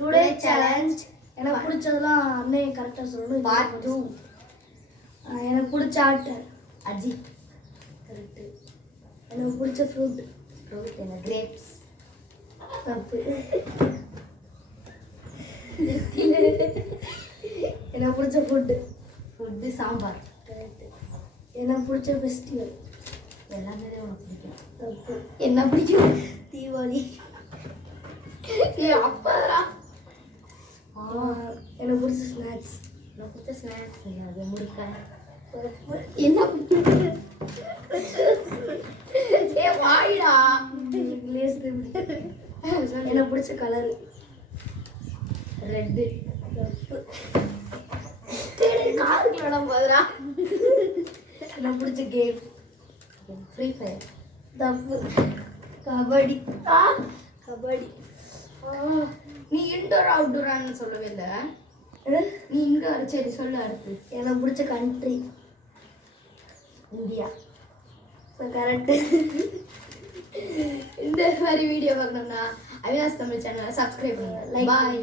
Today challenge. எனக்கு பிடிச்சதெல்லாம் அண்ணே கரெக்டாக சொல்லணும். பார்ட் 2. எனக்கு பிடிச்ச ஆக்டர் அஜித். கரெக்டு. எனக்கு பிடிச்ச ஃப்ரூட் என்ன? கிரேப்ஸ். தப்பு. எனக்கு பிடிச்ச ஃபுட்டு சாம்பார். கரெக்டு. எனக்கு பிடிச்ச ஃபெஸ்டிவல் எல்லாமே உனக்கு பிடிக்கும். தப்பு. என்ன பிடிக்கும்? தீபாவளி. அப்பதான் எனக்கு பிடிச்ச ஸ்நாக்ஸ். எனக்கு பிடிச்ச ஸ்நாக்ஸ் அது முறுக்காய். என்ன பிடிக்கும்? வாயிடா. எனக்கு பிடிச்ச கலர் ரெட்டு. காருக்கு வேணாம் போதுரா. எனக்கு பிடிச்ச கேம் ஃப்ரீ ஃபயர். தப்பு. கபடி. கபடி. நீ இன்டோர் அவுட்டோரான்னு சொல்லவே இல்லை. நீ இன்டோர். சரி சொல்லு அடுத்து. எனக்கு பிடிச்ச கண்ட்ரி இந்தியா. கரெக்டு. இந்த மாதிரி வீடியோ பார்க்கணும்னா அவினாஷ் தமிழ் சேனலை சப்ஸ்கிரைப் பண்ணுங்க. பாய்.